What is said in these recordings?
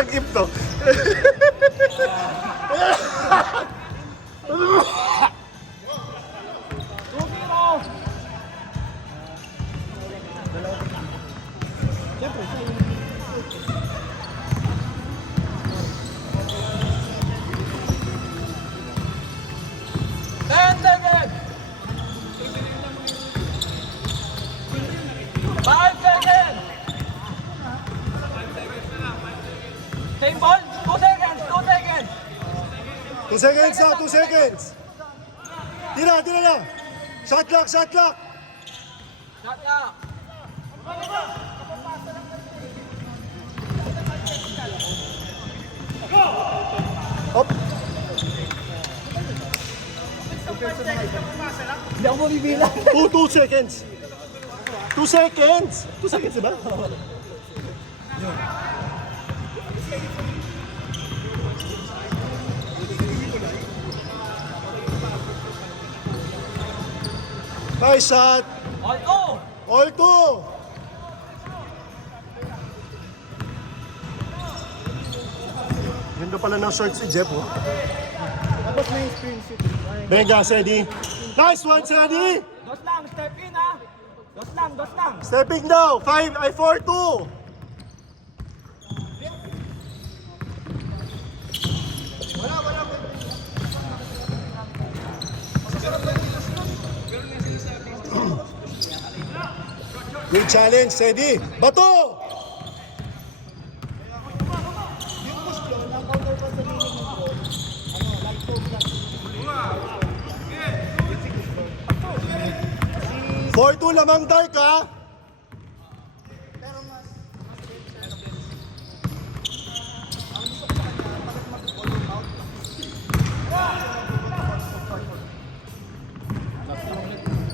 nag-ip to. Same ball, 2 seconds, 2 seconds. 2 seconds na, 2 seconds. Tira lang. Shot lock. Shot lock. Hop. Hindi ako mabibilang. 2 seconds. 2 seconds. 2 seconds ba? Nice shot. All two. Ganda pala ng shorts si Jeff, oh. Tapos may screen shoot. Venga, Sedi. Nice one, Sedi. Dos lang, step in ha. Dos lang. Stepping now. 4-2. Good challenge, Sedi. Bato! Yung push ko, na-counter pa sa meaning ko, like poke lang. 4-2 lamang dark, ha? Pero mas,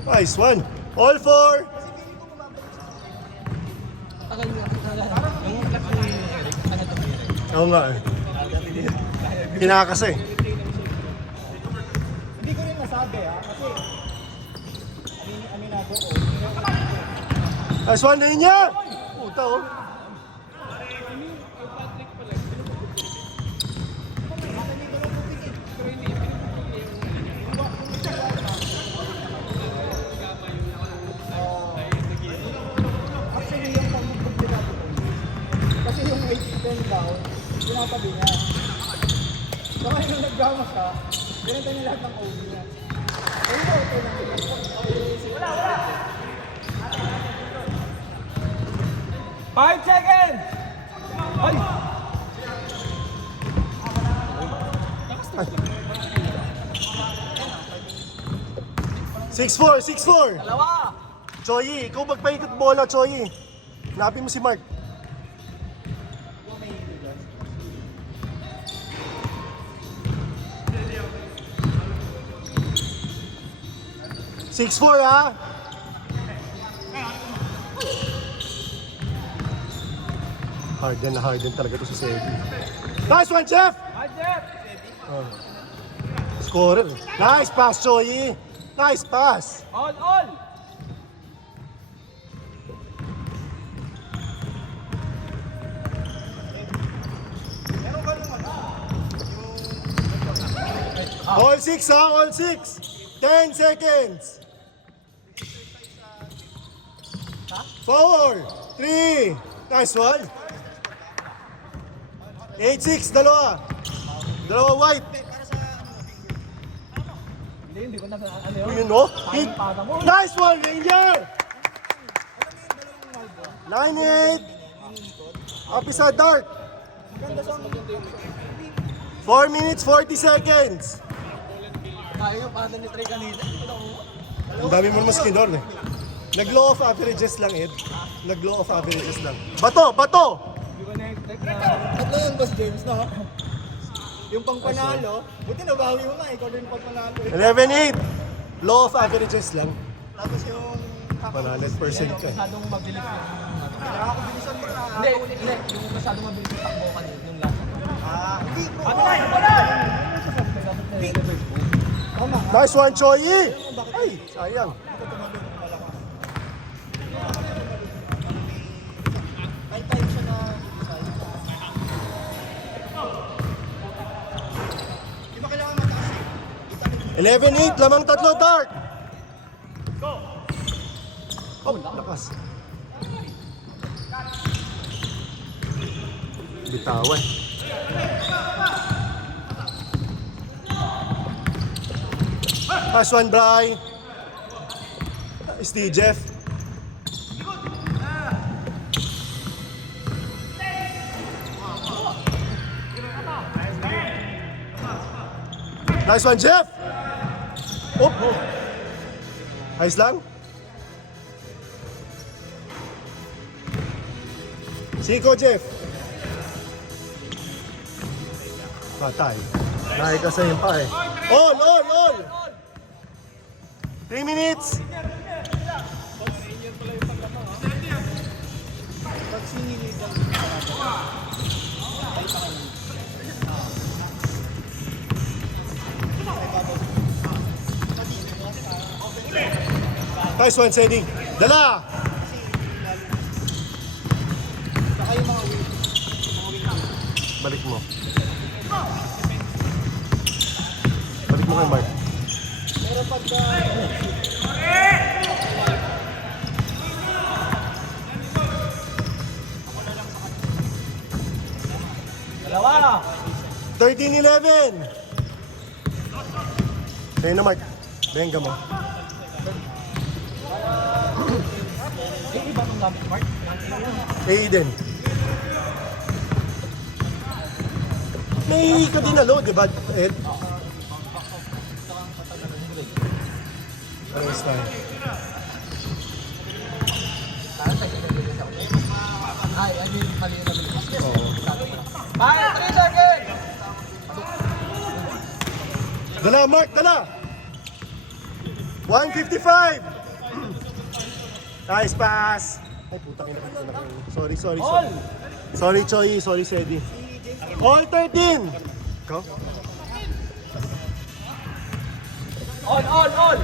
Nice one. All four. Oo nga eh. Kinakasay. hindi ko rin nasabi kasi aminado ko. Nice one na niya. Puta, oh. Actually, yung pag-complete kasi yung weight 10 down, pinatabi niya. So ngayon nung nag-drama siya, ganito niya lahat ng OB niya. Ayun ko, ito lang yun. Wala! 5 seconds. Ay! 6-4. Dalawa. Choy, ikaw magpaikot bola, Choy. Hanapin mo si Mark. Six four, ha? Harden talaga to si Sedi. Nice one, Jeff! Hi, Jeff. Scorer. Nice pass, Choy. Nice pass. All. All six, ha? All six. 10 seconds. 4, 3. Nice one. 8-6, dalawa. Dalawa white. Hindi ko na ano yun. Yun, no? Hit. Pada mo. Nice one, Ranger! 9-8. Happy sa dart. 4 minutes, 40 seconds. Kaya yung pada ni Trey kanina. Ang dami mo mas kinor, eh. Nag-law of averages lang, Ed. Nag-law of averages lang. Bato! Hindi ko na-expect na. Tatlo yun, Boss James, no? Yung pang panalo, buti nabawi mo nga, ikaw din pang panalo. 11-8. Law of averages lang. Tapos yung Panalit percent ka. Masyadong mabilis yung... nakakabilisan mo na. Hindi. Yung masyadong mabilis yung takbo kanina nung last. Hindi ko. Wala! Nice one, Choy! Ay, sayang. May time siya na 11-8, lamang tatlo, Dark! Oh, lakas. Bitawan. Pass one, Bry. Steve Jeff. Nice one, Jeff! Oh! Ayos lang. Siko, Jeff. Patay. Nakikasa yung pa eh. All! 3 minutes! Pag sinilid ang Nice one, Sedi. Dala! saka yung mga wing. Balik mo. Balik mo kay Mark. Pero pagka... Dalawa. 13-11! Sa'yo na, Mark. Benga mo. Yung iba nung gamit, Mark. Aiden. May kadinalo, di ba, Ed? Parehas tayo. Ay, ano yung mali na bilis? Oo. 3 seconds. Dala, Mark, dala! 155! Nice pass! Ay, putang ina. Sorry. All. Sorry, Choi. Sorry, Sedi. All 13! Ikaw? All.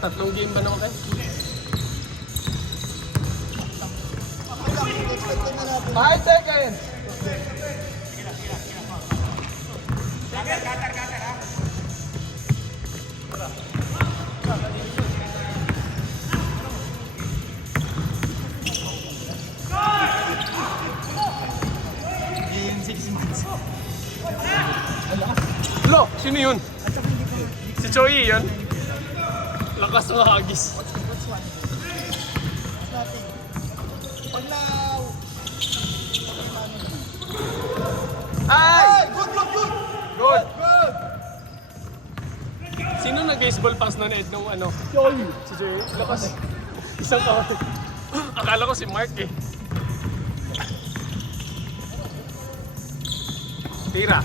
Tatlong game ba naman kayo? 5 seconds. Lo, sino yun? Si Choi yun? Lakas ng hagis. Ay! Good! Sino nag-baseball pass nun, Ed, nung ano? Choi! Si Choi? Lakas. Isang kawal. Akala ko si Mark eh. Tira.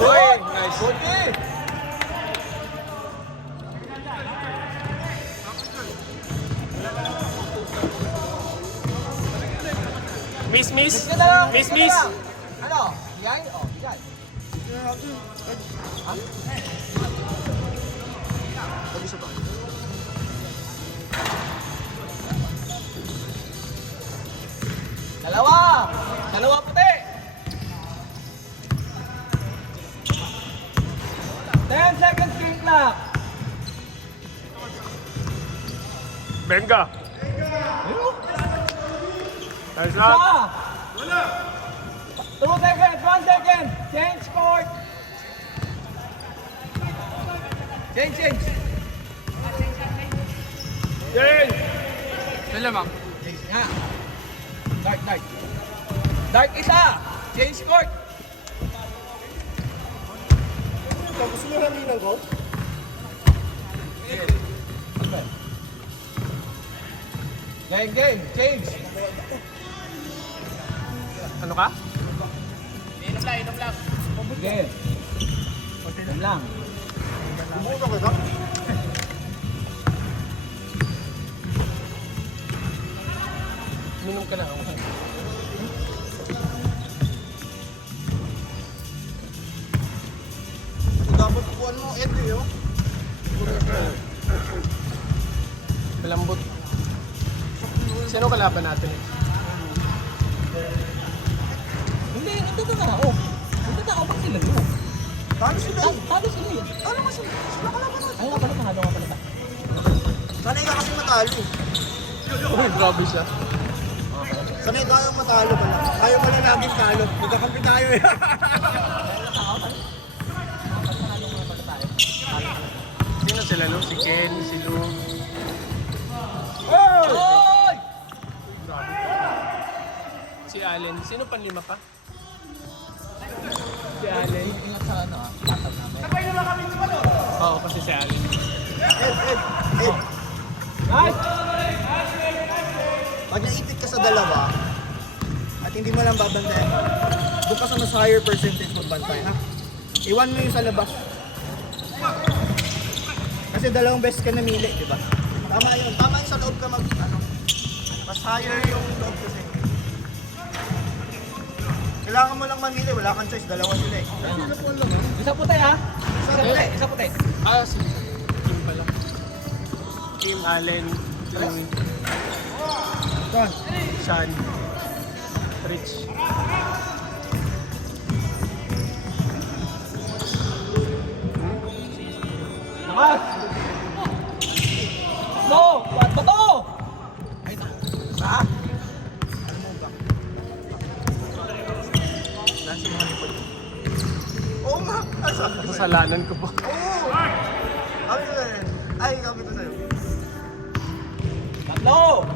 Uy! Nice. Okay. Miss. Miss ka na lang. Miss. Ano? Yan? Oh, yan. Dalawa puti. 10 seconds screen clock. Benga. Nice Isa. up. 2 seconds, 1 second. Change court. Change. Yay! Nga. Dark isa. Change court. Ikaw, gusto nyo rami ng goal? Game. Change. Ano ka? Game. Game lang. Bumuno ka ka? Minom ka na. Dapat kukuhan mo, Ed, eh, oh. Malambot. Sino kalaban natin? Talo sila eh. Talo sila yun. Talo ka sila. Sila kalaban natin. Ayun nga pala, panalo nga pala. Sanay ka kasi matalo eh. Uy, grabe siya. Sanay tayo matalo pala. Tayo pala laging talo. Magkakampi tayo eh. Sino sila, no? Si Ken, si Lou. Oy! Si Allen. Sino panlima pa? Si Allen. Ingat sa ano, tatag namin. Oo, kasi si Allen. Ed. Nice! Pag naipit ka sa dalawa, at hindi mo lang babantayan, doon ka sa mas higher percentage magbantay, ha? Iwan mo yung sa labas. Kasi dalawang beses ka namili, di ba? Tama yun. Tama yung sa loob ka mas higher yung loob kasi. Kailangan mo lang mamili, wala kang choice, dalawa sila eh. Isa puti ha? Isa puti. Isa puti. Ah, si Kim pala. Kim, Allen, Louie, Don. Sean, Rich. Naman! No! What ba to? Sa? Ano mo ba? Nasa mga likod. Oo nga! Ay, sabi ko sa'yo. Kasalanan ko po. Oo! Sabi ko sa'yo. Ay, sabi ko sa'yo. Tatlo!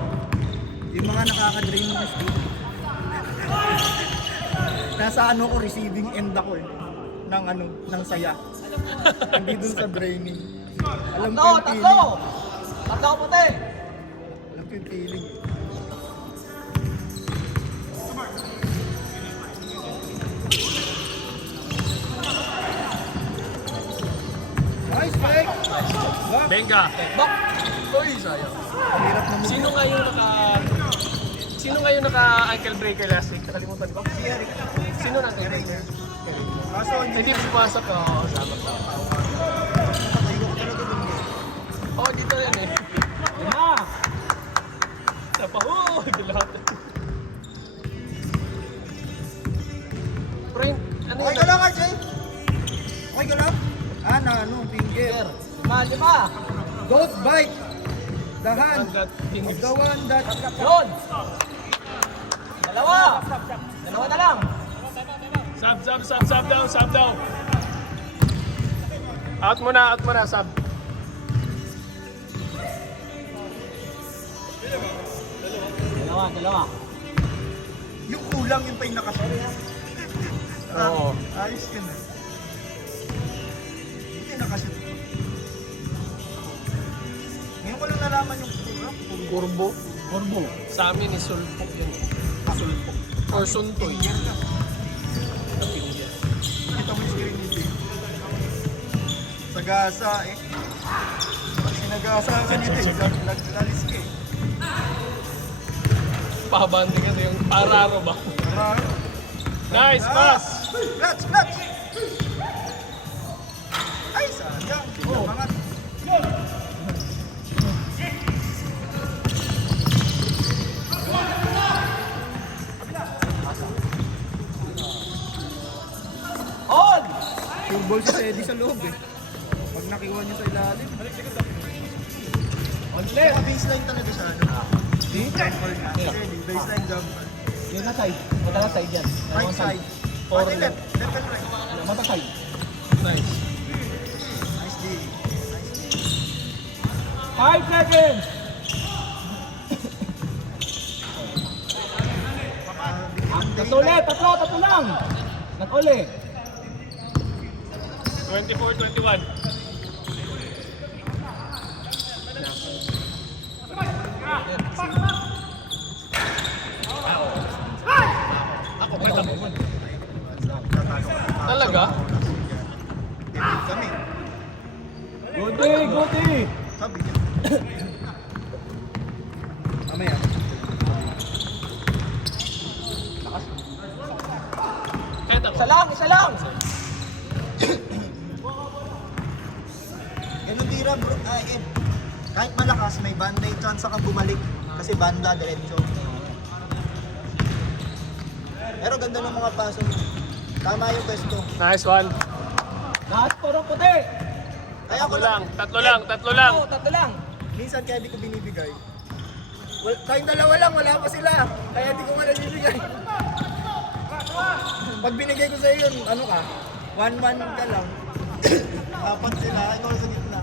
Yung mga nakaka-drain mo kasi. Nasa ano ko, receiving end ako eh. Ng saya. Hindi dun sa draining. Alam ko Tatlo! yung Tatlo! feeling. Tatlo ako puti! Alam ko yung feeling. Nice, Mike! Benga. Bak! Uy, sayang. Hirap na mo. Sino nga yung naka ankle breaker last week? Nakalimutan ko. Si Eric. Sino na ankle breaker? Kaso, Hindi po pumasok ako. Sama ko. Patay ko talaga dun eh. Oh, dito yan eh. Na! Napahog lahat. Friend, ano Okay ka lang, RJ? Okay ka lang? Ah, na ano, finger. Lima! Goat bite. The hand That thing of is... the one that... Yun! Dalawa! Dalawa na lang! Sub down. Out muna, sub. Dalawa. Yung kulang yung pa yung nakasya. Oo. Ayos yun eh. Hindi nakasya. Ngayon ko lang nalaman yung kulang. Kurbo. Sa amin is sulpok yun. Sulpok. Or suntoy. Finger na. Kita mo yung screen nito eh. Sagasa eh. Pag sinagasa ka nito eh, naglalis ka eh. Pabante kasi yung pararo ba? Marami. Nice pass! Clutch! Ay, sayang. Mangat. On! Yung ball si Teddy sa loob eh. Pag nakiwa niya sa ilalim. On left. Baseline talaga siya. Temple na. Teddy, baseline jumper. Yung na side. Mata side yan. Right side. Pati left. Left and right. Mata side. Nice. Nice D. 5 seconds! Tatlo ulit! Tatlo lang! Nag-uli! 24-21. Talaga? David kami. Guti! Sabi niya. Mamaya. Kahit ako. Isa lang! Ganun tira bro. Ed. Kahit malakas, may banda yung chance kang bumalik. Kasi banda, diretso. Pero ganda ng mga paso mo. Tama yung pwesto. Nice one. Last puro puti. Tatlo lang, tatlo lang, tatlo lang. Oo, tatlo lang. Minsan kaya di ko binibigay. Tayong dalawa lang, wala pa sila. Kaya di ko nga nabibigay. Pag binigay ko sa iyo yun, ano ka? 1-1 ka lang. Apat sila, ikaw sa gitna.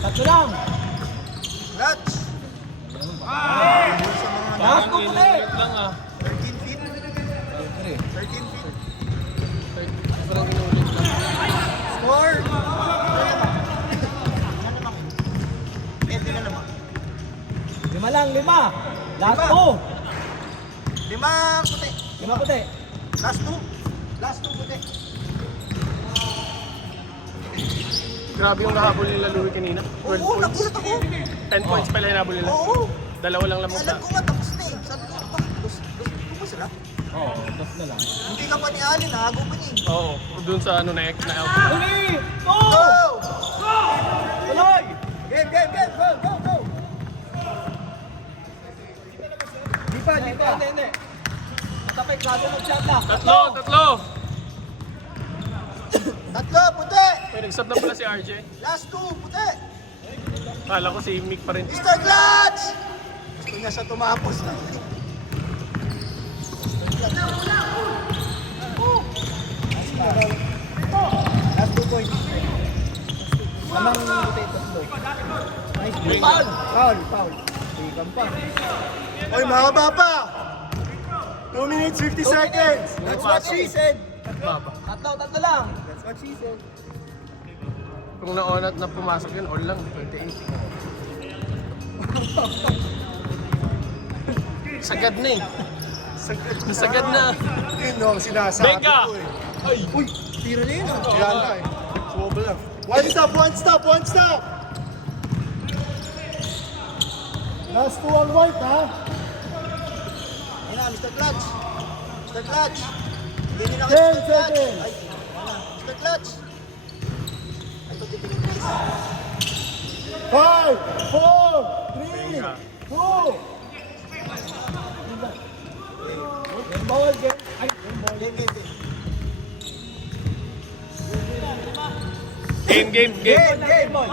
Tatlo lang. Clutch! Last po puti. Wait lang ah. 13 feet. 13 feet. Sobrang inulit lang. Score! Pwede na naman. 5 lang, 5. Last 2. 5 puti. 5 puti. Last 2. Last 2 puti. Grabe yung nahabol nila Louie kanina. 12 Oo, points. nagulat ako. 10 points pala hinabol nila. Oo. Dalawa lang lamang Alam sa... ko nga tapos na eh. Sabi ko, gusto mo sila? Oo, tatlo lang. Hindi ka pa ni Alin, hago pa niya. Oo, dun sa ano na X na out. 3, 2, Go! tuloy. Game, game, game! Go, go, go! Di pa, di pa. Hindi. Matapay, gago mag-shot na. Tatlo, tatlo! Tatlo, puti! May nag-stop na pala si RJ. Last 2, puti! Kala ko si Mick pa rin. Mr. Clutch! Gusto niya siya tumapos na. Last 2 points. Tamang puti, tatlo. Nice. Foul. Foul, foul. Tingnan pa. Oy, mahaba pa! 2 minutes, 50 seconds! That's what she said. Baba. Tatlo lang. That's what she said. Kung na-on at na pumasok yun, all lang, 28. Sagad na eh. Sagad na. Yun no, ang sinasabi Benga! ko eh. Ay! Uy, tira na yun. Kaya na eh. Sumobol lang. One stop, one stop, one stop! Last 2 on white, ha? Ayun na, Mr. Clutch. Mr. Clutch. Hindi nila 10 Mr. Clutch. seconds. Ay, wala. Mr. Clutch. Ito titigil na isa. 5, 4, 3, 2, Game ball, game. Ay, Game, game, game. Game, game, game. Game, game. ball.